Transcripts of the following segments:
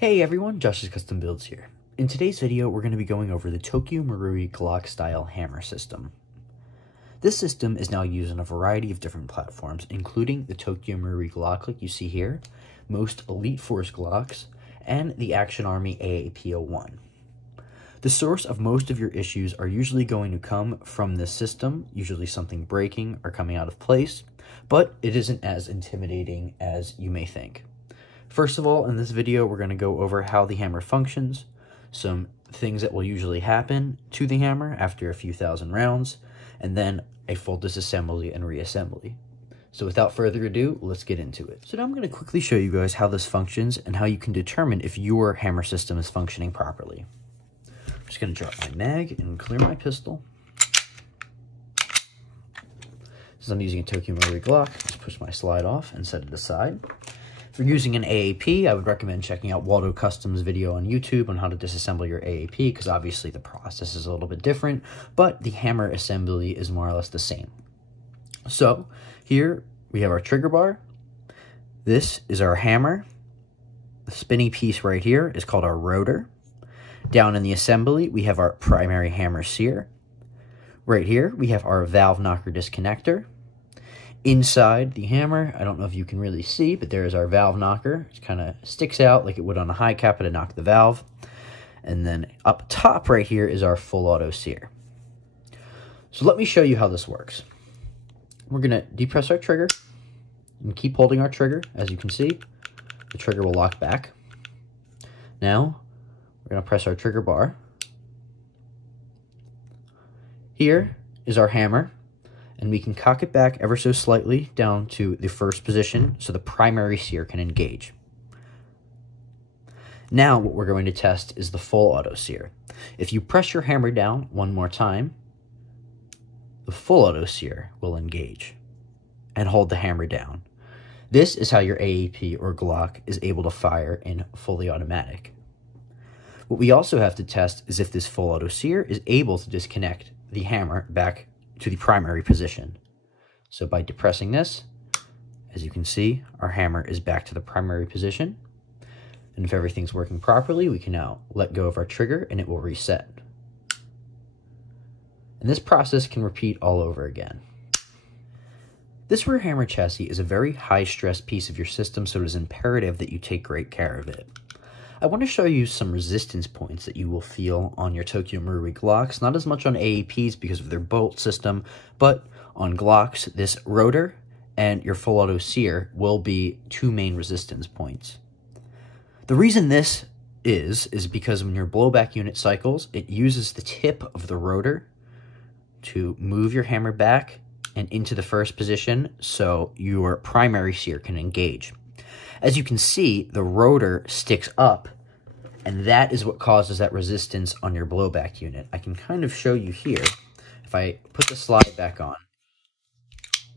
Hey everyone, Josh's Custom Builds here. In today's video, we're going to be going over the Tokyo Marui Glock style hammer system. This system is now used on a variety of different platforms, including the Tokyo Marui Glock like you see here, most Elite Force Glocks, and the Action Army AAP-01. The source of most of your issues are usually going to come from this system, usually something breaking or coming out of place, but it isn't as intimidating as you may think. First of all, in this video, we're going to go over how the hammer functions, some things that will usually happen to the hammer after a few thousand rounds, and then a full disassembly and reassembly. So without further ado, let's get into it. So now I'm going to quickly show you guys how this functions and how you can determine if your hammer system is functioning properly. I'm just going to drop my mag and clear my pistol. Since I'm using a Tokyo Marui Glock, just push my slide off and set it aside. If you're using an AAP, I would recommend checking out Waldo Custom's video on YouTube on how to disassemble your AAP, because obviously the process is a little bit different, but the hammer assembly is more or less the same. So here we have our trigger bar. This is our hammer. The spinny piece right here is called our rotor. Down in the assembly, we have our primary hammer sear. Right here, we have our valve knocker disconnector. Inside the hammer, I don't know if you can really see, but there is our valve knocker. It kind of sticks out like it would on a high cap to knock the valve. And then up top right here is our full auto sear. So let me show you how this works. We're going to depress our trigger and keep holding our trigger. As you can see, the trigger will lock back. Now, we're going to press our trigger bar. Here is our hammer. And we can cock it back ever so slightly down to the first position so the primary sear can engage. Now what we're going to test is the full auto sear. If you press your hammer down one more time, the full auto sear will engage and hold the hammer down. This is how your AAP or Glock is able to fire in fully automatic. What we also have to test is if this full auto sear is able to disconnect the hammer back to the primary position. So by depressing this, as you can see, our hammer is back to the primary position. And if everything's working properly, we can now let go of our trigger and it will reset. And this process can repeat all over again. This rear hammer chassis is a very high stress piece of your system, so it is imperative that you take great care of it. I want to show you some resistance points that you will feel on your Tokyo Marui Glocks, not as much on AAPs because of their bolt system, but on Glocks, this rotor and your full auto sear will be two main resistance points. The reason this is because when your blowback unit cycles, it uses the tip of the rotor to move your hammer back and into the first position so your primary sear can engage. As you can see, the rotor sticks up, and that is what causes that resistance on your blowback unit. I can kind of show you here. If I put the slide back on,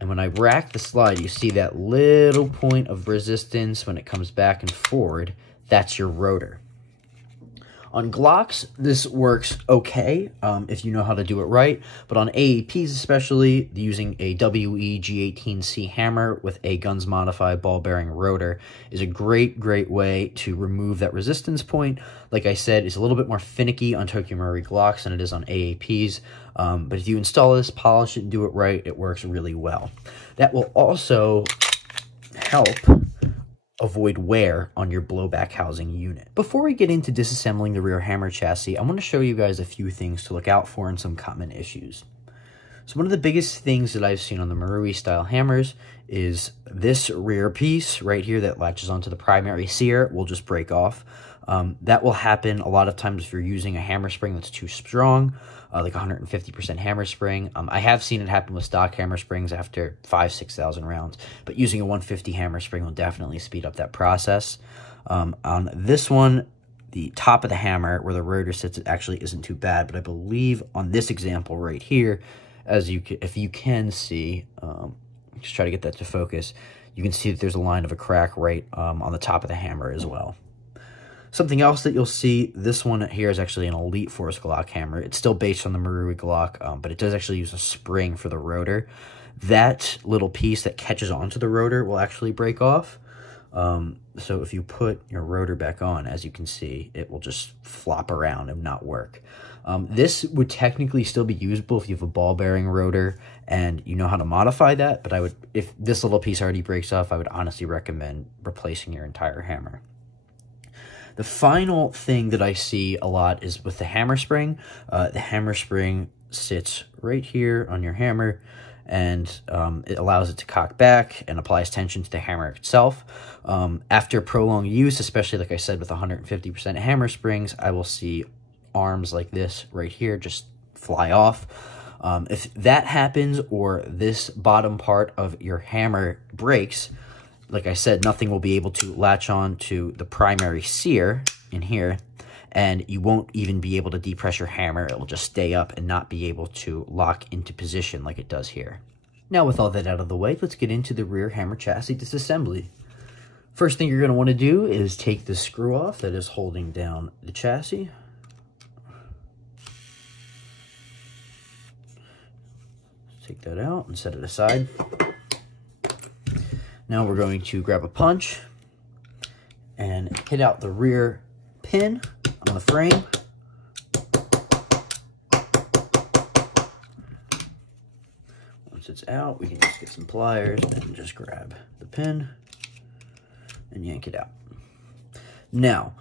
and when I rack the slide, you see that little point of resistance when it comes back and forward. That's your rotor. On Glocks, this works okay if you know how to do it right, but on AAPs especially, using a WE G18C hammer with a Guns Modified ball bearing rotor is a great way to remove that resistance point. Like I said, it's a little bit more finicky on Tokyo Marui Glocks than it is on AAPs, but if you install this, polish it, and do it right, it works really well. That will also help avoid wear on your blowback housing unit. Before we get into disassembling the rear hammer chassis, I want to show you guys a few things to look out for and some common issues. So one of the biggest things that I've seen on the Marui style hammers is this rear piece right here that latches onto the primary sear will just break off. That will happen a lot of times if you're using a hammer spring that's too strong, like 150% hammer spring. I have seen it happen with stock hammer springs after 5,000-6,000 rounds, but using a 150 hammer spring will definitely speed up that process. On this one, the top of the hammer where the rotor sits, it actually isn't too bad, but I believe on this example right here, if you can see, just try to get that to focus, you can see that there's a line of a crack right on the top of the hammer as well. Something else that you'll see, this one here is actually an Elite Force Glock hammer. It's still based on the Marui Glock, but it does actually use a spring for the rotor. That little piece that catches onto the rotor will actually break off. So if you put your rotor back on, as you can see, it will just flop around and not work. This would technically still be usable if you have a ball bearing rotor and you know how to modify that, but if this little piece already breaks off, I would honestly recommend replacing your entire hammer. The final thing that I see a lot is with the hammer spring. The hammer spring sits right here on your hammer, and it allows it to cock back and applies tension to the hammer itself. After prolonged use, especially like I said with 150% hammer springs, I will see arms like this right here just fly off. If that happens, or this bottom part of your hammer breaks, like I said, nothing will be able to latch on to the primary sear in here, and you won't even be able to depress your hammer. It will just stay up and not be able to lock into position like it does here. Now, with all that out of the way, let's get into the rear hammer chassis disassembly. First thing you're going to want to do is take the screw off that is holding down the chassis. Take that out and set it aside. Now we're going to grab a punch and hit out the rear pin on the frame. Once it's out, we can just get some pliers and just grab the pin and yank it out. Now,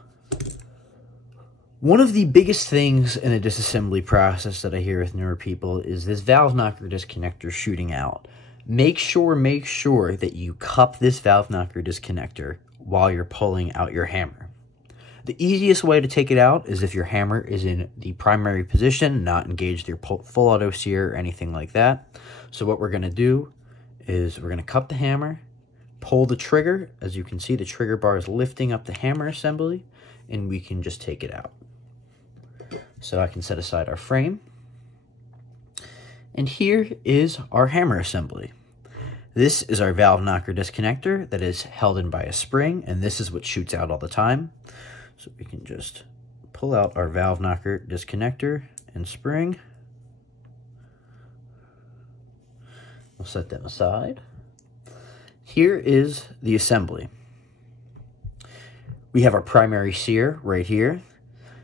one of the biggest things in a disassembly process that I hear with newer people is this valve knocker disconnector shooting out. Make sure that you cup this valve knocker disconnector while you're pulling out your hammer. The easiest way to take it out is if your hammer is in the primary position, not engaged your full auto sear or anything like that. So what we're going to do is we're going to cup the hammer, pull the trigger. As you can see, the trigger bar is lifting up the hammer assembly, and we can just take it out. So I can set aside our frame. And here is our hammer assembly. This is our valve knocker disconnector that is held in by a spring, and this is what shoots out all the time. So we can just pull out our valve knocker disconnector and spring. We'll set them aside. Here is the assembly. We have our primary sear right here.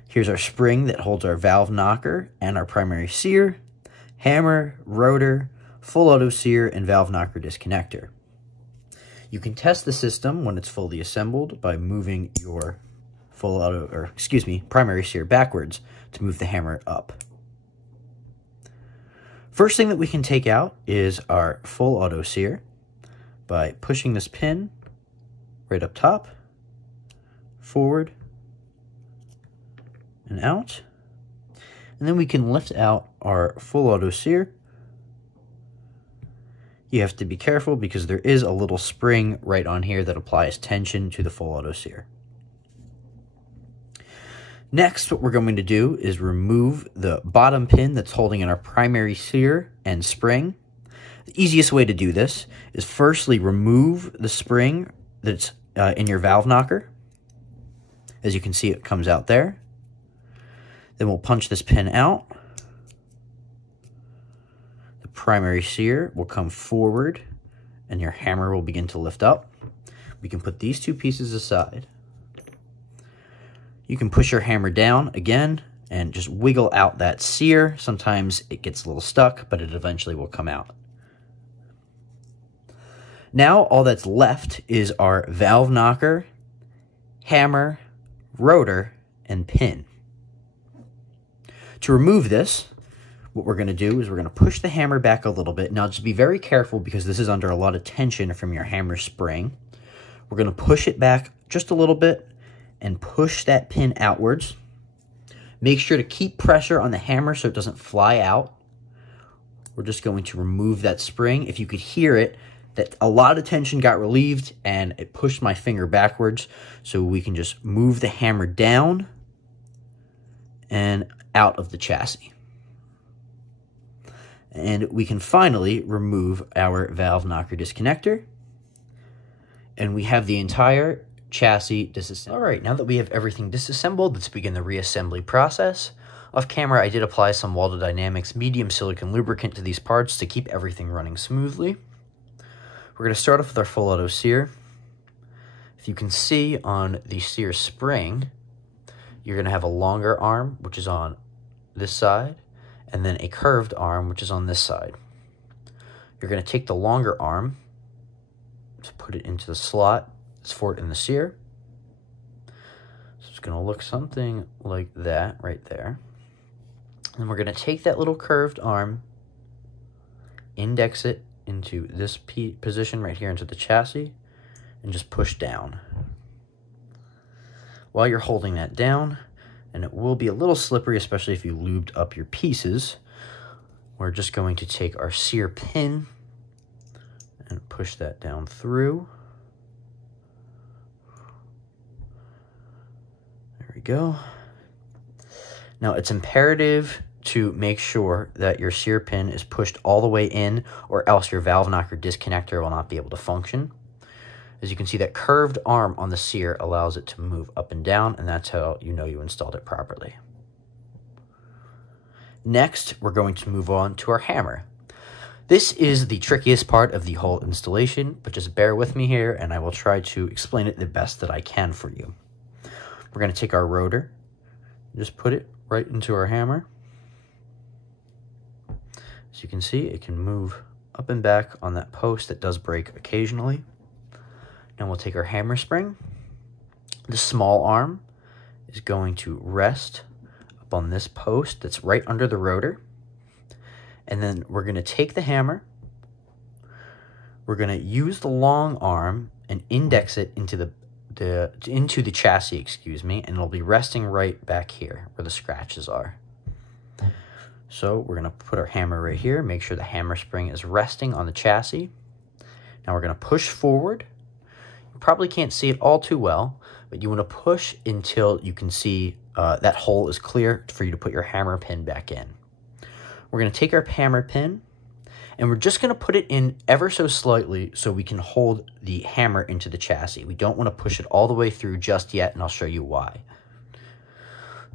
Here's our spring that holds our valve knocker and our primary sear, hammer, rotor, full auto sear, and valve knocker disconnector. You can test the system when it's fully assembled by moving your primary sear backwards to move the hammer up. First thing that we can take out is our full auto sear by pushing this pin right up top, forward, and out. And then we can lift out our full auto sear. You have to be careful because there is a little spring right on here that applies tension to the full auto sear. Next, what we're going to do is remove the bottom pin that's holding in our primary sear and spring. The easiest way to do this is firstly remove the spring that's in your valve knocker. As you can see, it comes out there. Then we'll punch this pin out. The primary sear will come forward and your hammer will begin to lift up. We can put these two pieces aside. You can push your hammer down again and just wiggle out that sear. Sometimes it gets a little stuck, but it eventually will come out. Now all that's left is our valve knocker, hammer, rotor, and pin. To remove this, what we're going to do is we're going to push the hammer back a little bit. Now just be very careful because this is under a lot of tension from your hammer spring. We're going to push it back just a little bit and push that pin outwards. Make sure to keep pressure on the hammer so it doesn't fly out. We're just going to remove that spring. If you could hear it, that a lot of tension got relieved and it pushed my finger backwards. So we can just move the hammer down and out of the chassis. And we can finally remove our valve knocker disconnector. And we have the entire chassis disassembled. All right, now that we have everything disassembled, let's begin the reassembly process. Off camera, I did apply some Waldo Dynamics medium silicone lubricant to these parts to keep everything running smoothly. We're going to start off with our full auto sear. If you can see on the sear spring, you're going to have a longer arm, which is on this side, and then a curved arm, which is on this side. You're going to take the longer arm to put it into the slot that's for it in the sear. So it's going to look something like that right there. And we're going to take that little curved arm, index it into this position right here into the chassis, and just push down. While you're holding that down, and it will be a little slippery, especially if you lubed up your pieces, we're just going to take our sear pin and push that down through. There we go. Now it's imperative to make sure that your sear pin is pushed all the way in, or else your valve knocker disconnector will not be able to function. As you can see, that curved arm on the sear allows it to move up and down, and that's how you know you installed it properly. Next, we're going to move on to our hammer. This is the trickiest part of the whole installation, but just bear with me here, and I will try to explain it the best that I can for you. We're going to take our rotor, just put it right into our hammer. As you can see, it can move up and back on that post that does break occasionally. And we'll take our hammer spring. The small arm is going to rest up on this post that's right under the rotor. And then we're going to take the hammer. We're going to use the long arm and index it into the chassis, excuse me, and it'll be resting right back here where the scratches are. So we're going to put our hammer right here, make sure the hammer spring is resting on the chassis. Now we're going to push forward. You probably can't see it all too well, but you want to push until you can see that hole is clear for you to put your hammer pin back in. We're going to take our hammer pin, and we're just going to put it in ever so slightly so we can hold the hammer into the chassis. We don't want to push it all the way through just yet, and I'll show you why.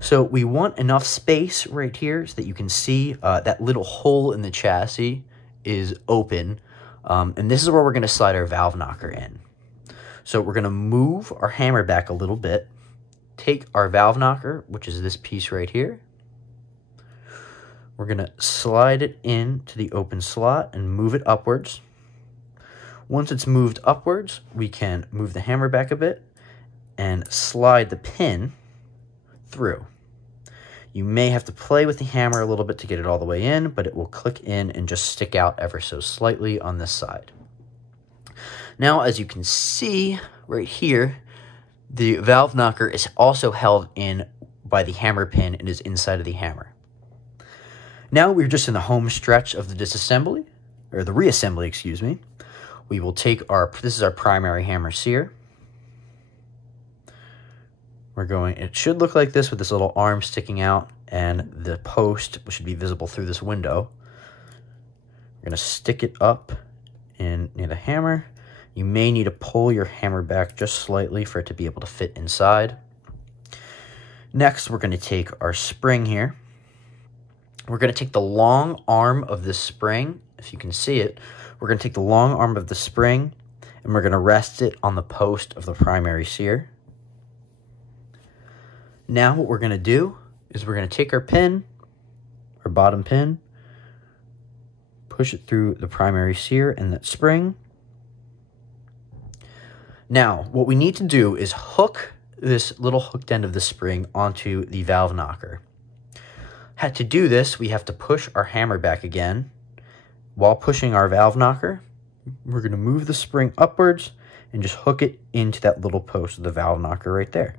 So we want enough space right here so that you can see that little hole in the chassis is open. And this is where we're going to slide our valve knocker in. So we're going to move our hammer back a little bit, take our valve knocker, which is this piece right here. We're going to slide it into the open slot and move it upwards. Once it's moved upwards, we can move the hammer back a bit and slide the pin through. You may have to play with the hammer a little bit to get it all the way in, but it will click in and just stick out ever so slightly on this side. Now, as you can see right here, the valve knocker is also held in by the hammer pin and is inside of the hammer. Now we're just in the home stretch of the disassembly, or the reassembly, excuse me. We will take this is our primary hammer sear. It should look like this with this little arm sticking out and the post, which should be visible through this window. We're going to stick it up near the hammer. You may need to pull your hammer back just slightly for it to be able to fit inside. Next, we're going to take our spring here. We're going to take the long arm of this spring, if you can see it. We're going to take the long arm of the spring and we're going to rest it on the post of the primary sear. Now what we're going to do is we're going to take our pin, our bottom pin, push it through the primary sear and that spring. Now what we need to do is hook this little hooked end of the spring onto the valve knocker. To do this, we have to push our hammer back again. While pushing our valve knocker, we're going to move the spring upwards and just hook it into that little post of the valve knocker right there.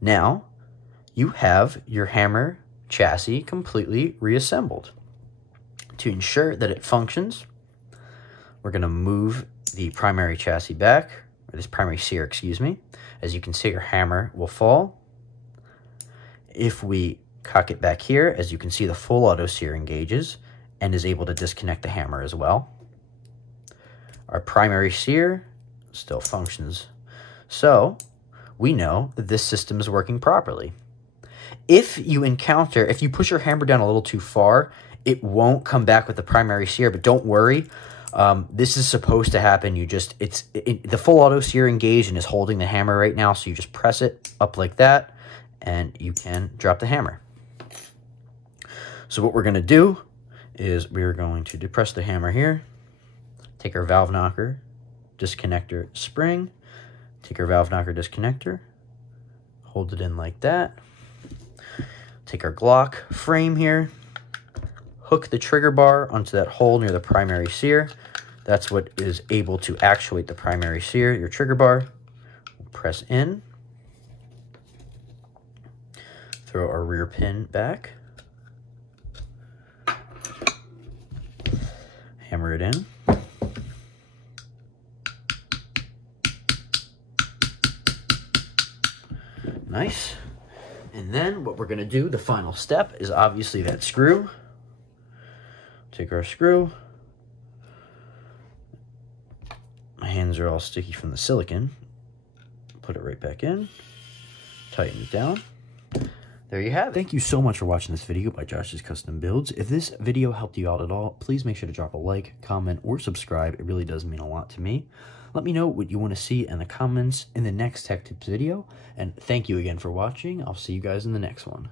Now, you have your hammer chassis completely reassembled. To ensure that it functions, we're going to move the primary chassis back, or this primary sear, excuse me. As you can see, your hammer will fall. If we cock it back here, as you can see, the full auto sear engages and is able to disconnect the hammer as well. Our primary sear still functions. So we know that this system is working properly. If you push your hammer down a little too far, it won't come back with the primary sear, but don't worry. This is supposed to happen. The full auto sear engaged and is holding the hammer right now, so you just press it up like that, and you can drop the hammer. So what we're going to do is we're going to depress the hammer here, take our valve knocker, disconnector spring, take our valve knocker disconnector, hold it in like that, take our Glock frame here, hook the trigger bar onto that hole near the primary sear. That's what is able to actuate the primary sear, your trigger bar. Press in, throw our rear pin back, hammer it in. Nice. And then what we're going to do, the final step, is obviously that screw. Take our screw. My hands are all sticky from the silicone. Put it right back in. Tighten it down. There you have it. Thank you so much for watching this video by Josh's Custom Builds. If this video helped you out at all, please make sure to drop a like, comment, or subscribe. It really does mean a lot to me. Let me know what you want to see in the comments in the next Tech Tips video. And thank you again for watching. I'll see you guys in the next one.